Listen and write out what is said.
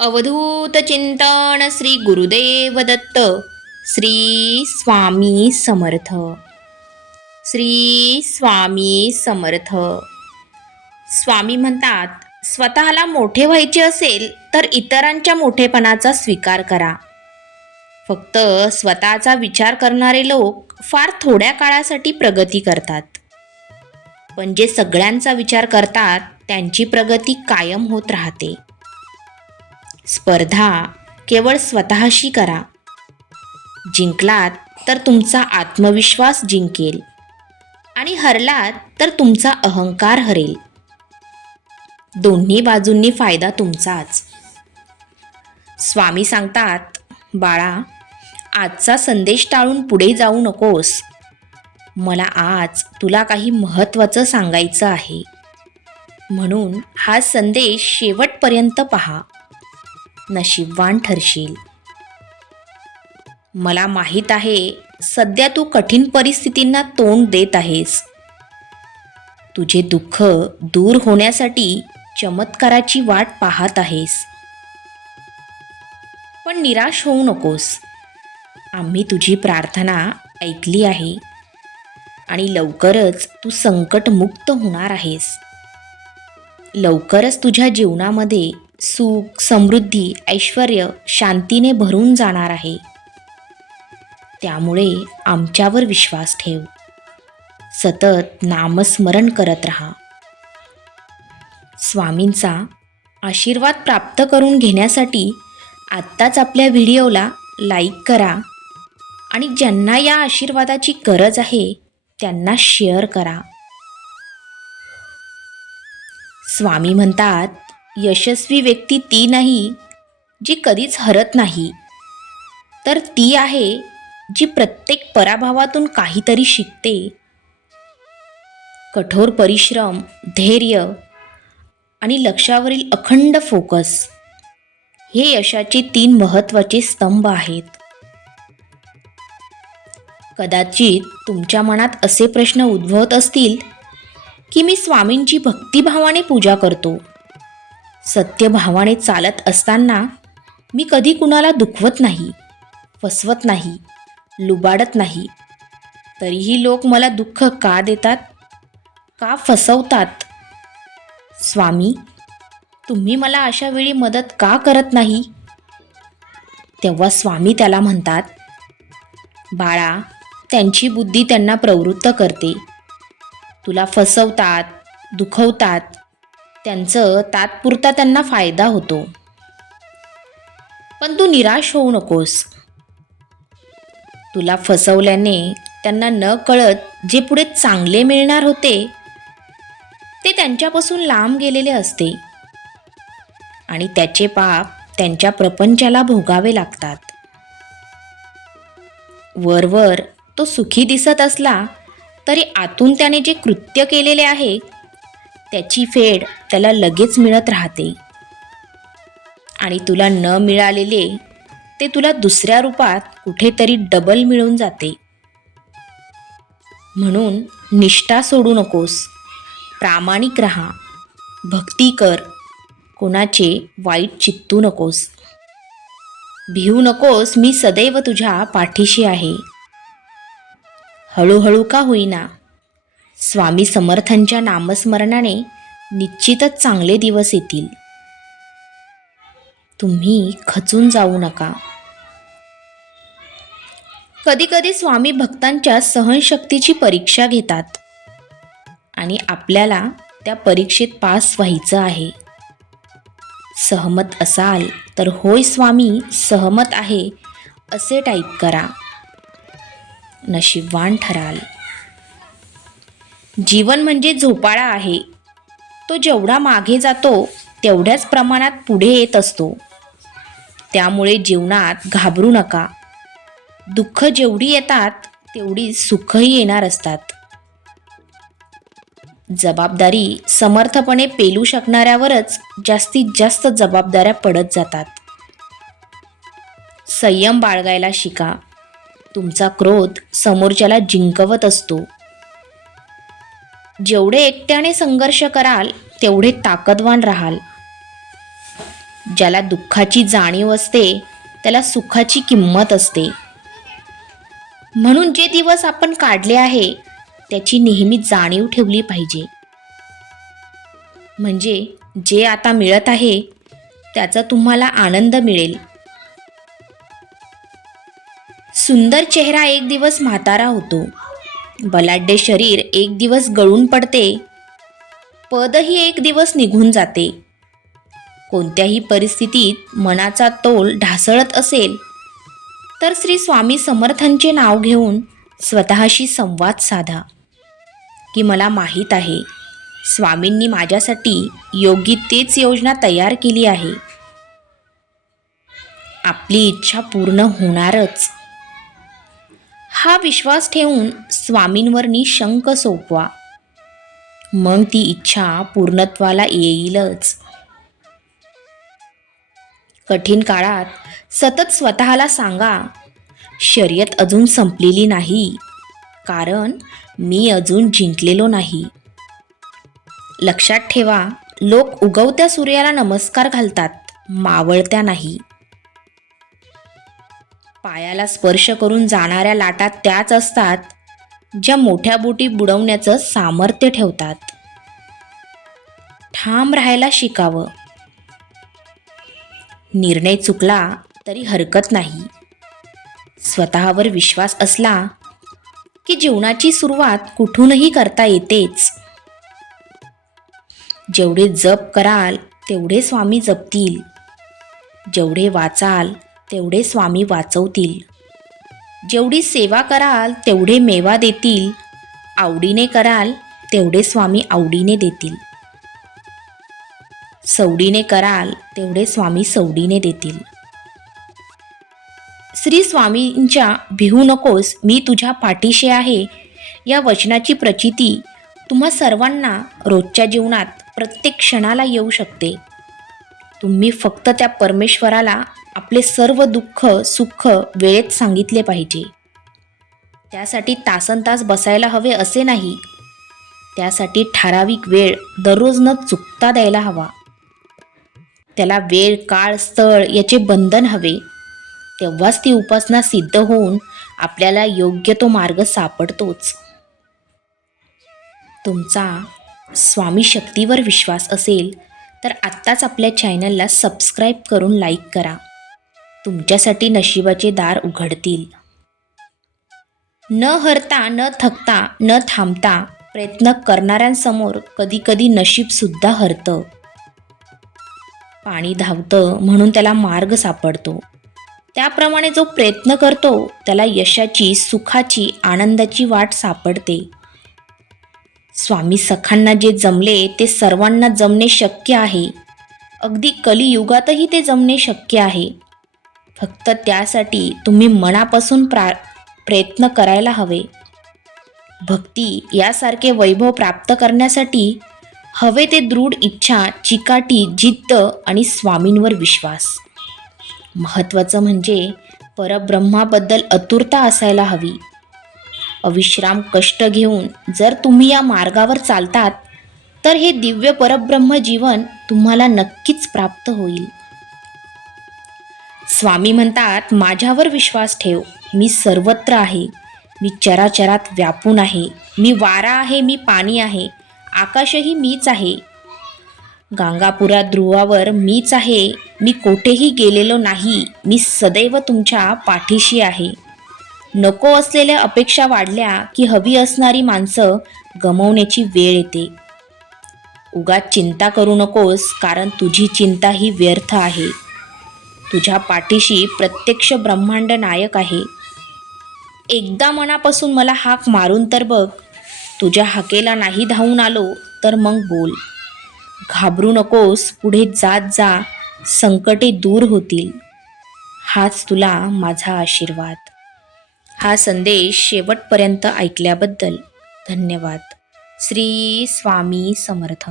अवधूत चिंतन श्री गुरुदेव दत्त. श्री स्वामी समर्थ. श्री स्वामी समर्थ. स्वामी म्हणतात, स्वतःला मोठे व्हायचे असेल तर इतरांच्या मोठेपणाचा स्वीकार करा. फक्त स्वतःचा विचार करणारे लोक फार थोड्या काळासाठी प्रगती करतात, पण जे सगळ्यांचा विचार करतात त्यांची प्रगती कायम होत राहते. स्पर्धा केवळ स्वतःशी करा. जिंकलात तर तुमचा आत्मविश्वास जिंकेल आणि हरलात तर तुमचा अहंकार हरेल. दोन्ही बाजूंनी फायदा तुमचाच. स्वामी सांगतात, बाळा, आजचा संदेश टाळून पुढे जाऊ नकोस. मला आज तुला काही महत्त्वाचं सांगायचं आहे, म्हणून हा संदेश शेवटपर्यंत पहा. नशीबवान ठरशील. मला माहीत आहे, सध्या तू कठीण परिस्थितींना तोंड देत आहेस. तुझे दुःख दूर होण्यासाठी चमत्काराची वाट पाहत आहेस. पण निराश होऊ नकोस. आम्ही तुझी प्रार्थना ऐकली आहे आणि लवकरच तू संकटमुक्त होणार आहेस. लवकरच तुझ्या जीवनामध्ये सुख, समृद्धी, ऐश्वर्य, शांतीने भरून जाणार आहे. त्यामुळे आमच्यावर विश्वास ठेव. सतत नामस्मरण करत राहा. स्वामींचा आशीर्वाद प्राप्त करून घेण्यासाठी आत्ताच आपल्या व्हिडिओला लाईक करा आणि ज्यांना या आशीर्वादाची गरज आहे त्यांना शेअर करा. स्वामी म्हणतात, यशस्वी व्यक्ती ती नाही जी कधीच हरत नाही, तर ती आहे जी प्रत्येक पराभवातून काहीतरी शिकते. कठोर परिश्रम, धैर्य आणि लक्ष्यावरील अखंड फोकस हे यशाचे 3 महत्त्वाचे स्तंभ आहेत. कदाचित तुमच्या मनात असे प्रश्न उद्भवत असतील की मी स्वामींची भक्तिभावाने पूजा करतो, सत्यभावाने चालत असताना मी कधी कुणाला दुखवत नाही, फसवत नाही, लुबाडत नाही, तरीही लोक मला दुःख का देतात, का फसवतात? स्वामी, तुम्ही मला अशा वेळी मदत का करत नाही? तेव्हा स्वामी त्याला म्हणतात, बाळा, त्यांची बुद्धी त्यांना प्रवृत्त करते. तुला फसवतात, दुखवतात, त्यांचं तात्पुरता त्यांना फायदा होतो. पण तू निराश होऊ नकोस. तुला फसवल्याने त्यांना न कळत जे पुढे चांगले मिळणार होते ते त्यांच्यापासून लांब गेलेले असते आणि त्याचे पाप त्यांच्या प्रपंचाला भोगावे लागतात. वरवर तो सुखी दिसत असला तरी आतून त्याने जे कृत्य केलेले आहे त्याची फेड त्याला लगेच मिळत राहते आणि तुला न मिळालेले ते तुला दुसऱ्या रूपात कुठेतरी डबल मिळून जाते. म्हणून निष्ठा सोडू नकोस. प्रामाणिक राहा, भक्ती कर, कोणाचे वाईट चित्तू नकोस. भिवू नकोस, मी सदैव तुझ्या पाठीशी आहे. हळूहळू का होईना, स्वामी समर्थांच्या नामस्मरणाने निश्चितच चांगले दिवस येतील. तुम्ही खचून जाऊ नका. कधीकधी स्वामी भक्तांच्या सहनशक्तीची परीक्षा घेतात आणि आपल्याला त्या परीक्षेत पास व्हायचं आहे. सहमत असाल तर होय स्वामी सहमत आहे असे टाईप करा. नशीबवान ठराल. जीवन म्हणजे झोपाळा आहे. तो जेवढा मागे जातो तेवढ्याच प्रमाणात पुढे येत असतो. त्यामुळे जीवनात घाबरू नका. दुःख जेवढी येतात तेवढी सुखही येणार असतात. जबाबदारी समर्थपणे पेलू शकणाऱ्यावरच जास्तीत जास्त जबाबदाऱ्या पडत जातात. संयम बाळगायला शिका. तुमचा क्रोध समोरच्याला जिंकवत असतो. जेवढे एकट्याने संघर्ष कराल तेवढे ताकदवान राहाल. ज्याला दुःखाची जाणीव असते त्याला सुखाची किंमत असते. म्हणून जे दिवस आपण काढले आहे त्याची नेहमी जाणीव ठेवली पाहिजे. म्हणजे जे आता मिळत आहे त्याचा तुम्हाला आनंद मिळेल. सुंदर चेहरा एक दिवस म्हातारा होतो, बलाढ्य शरीर एक दिवस गळून पडते, पदही एक दिवस निघून जाते. कोणत्याही परिस्थितीत मनाचा तोल ढासळत असेल तर श्री स्वामी समर्थांचे नाव घेऊन स्वतःशी संवाद साधा की मला माहीत आहे स्वामींनी माझ्यासाठी योग्य तेच योजना तयार केली आहे. आपली इच्छा पूर्ण होणारच हा विश्वास ठेवून स्वामींवर निशंक सोपवा. मग ती इच्छा पूर्णत्वाला येईलच. कठीण काळात सतत स्वतःला सांगा, शर्यत अजून संपलेली नाही, कारण मी अजून जिंकलेलो नाही. लक्षात ठेवा, लोक उगवत्या सूर्याला नमस्कार घालतात, मावळत्या नाही. पायाला स्पर्श करून जाणाऱ्या लाटा त्याच असतात ज्या मोठ्या बोटी बुडवण्याचं सामर्थ्य ठेवतात. ठाम राहायला शिकावं. निर्णय चुकला तरी हरकत नाही. स्वतःवर विश्वास असला की जीवनाची सुरुवात कुठूनही करता येतेच. जेवढे जप कराल तेवढे स्वामी जपतील, जेवढे वाचाल तेवढे स्वामी वाचवतील, जेवढी सेवा कराल तेवढे मेवा देतील, आवडीने कराल तेवढे स्वामी आवडीने देतील, सवडीने कराल तेवढे स्वामी सवडीने देतील. श्री स्वामींच्या भिवू नकोस मी तुझ्या पाठीशी आहे या वचनाची प्रचिती तुम्हा सर्वांना रोजच्या जीवनात प्रत्येक क्षणाला येऊ शकते. तुम्ही फक्त त्या परमेश्वराला आपले सर्व दुःख सुख वेळेत सांगितले पाहिजे. त्यासाठी तासनतास बसायला हवे असे नाही. त्यासाठी ठराविक वेळ दररोज न चुकता द्यायला हवा. त्याला वेळ काळ स्थळ याचे बंधन हवे. तेव्हाच ती उपासना सिद्ध होऊन आपल्याला योग्य तो मार्ग सापडतोच. तुमचा स्वामी शक्तीवर विश्वास असेल तर आत्ताच आपल्या चॅनलला सबस्क्राईब करून लाईक करा. तुमच्यासाठी नशिबाचे दार उघडतील. न हरता न थकता न थांबता प्रयत्न करणाऱ्यांसमोर कधीकधी नशीबसुद्धा हरतं. पाणी धावतं म्हणून त्याला मार्ग सापडतो. त्याप्रमाणे जो प्रयत्न करतो त्याला यशाची सुखाची आनंदाची वाट सापडते. स्वामी सखांना जे जमले ते सर्वांना जमणे शक्य आहे. अगदी कलियुगातही ते जमणे शक्य आहे. फक्त त्यासाठी तुम्ही मनापासून प्रयत्न करायला हवे. भक्ती यासारखे वैभव प्राप्त करण्यासाठी हवे ते दृढ इच्छा, चिकाटी, जिद्द आणि स्वामींवर विश्वास. महत्त्वाचं म्हणजे परब्रह्माबद्दल आतुरता असायला हवी. अविश्राम कष्ट घेऊन जर तुम्ही या मार्गावर चालतात तर हे दिव्य परब्रह्म जीवन तुम्हाला नक्कीच प्राप्त होईल. स्वामी म्हणतात, माझ्यावर विश्वास ठेव. मी सर्वत्र आहे. मी चराचरात व्यापून आहे. मी वारा आहे, मी पाणी आहे, आकाशही मीच आहे. गांगापुरा ध्रुवावर मीच आहे. मी कोठेही गेलेलो नाही. मी सदैव तुमच्या पाठीशी आहे. नको असलेल्या अपेक्षा वाढल्या की हवी असणारी माणसं गमावण्याची वेळ येते. उगाच चिंता करू नकोस, कारण तुझी चिंता ही व्यर्थ आहे. तुझ्या पाठीशी प्रत्यक्ष ब्रह्मांड नायक आहे. एकदा मनापासून मला हाक मारून तर बघ. तुझ्या हाकेला नाही धावून आलो तर मग बोल. घाबरू नकोस, पुढे जात जा. संकटे दूर होतील. हाच तुला माझा आशीर्वाद. हा संदेश शेवटपर्यंत ऐकल्याबद्दल धन्यवाद. श्री स्वामी समर्थ.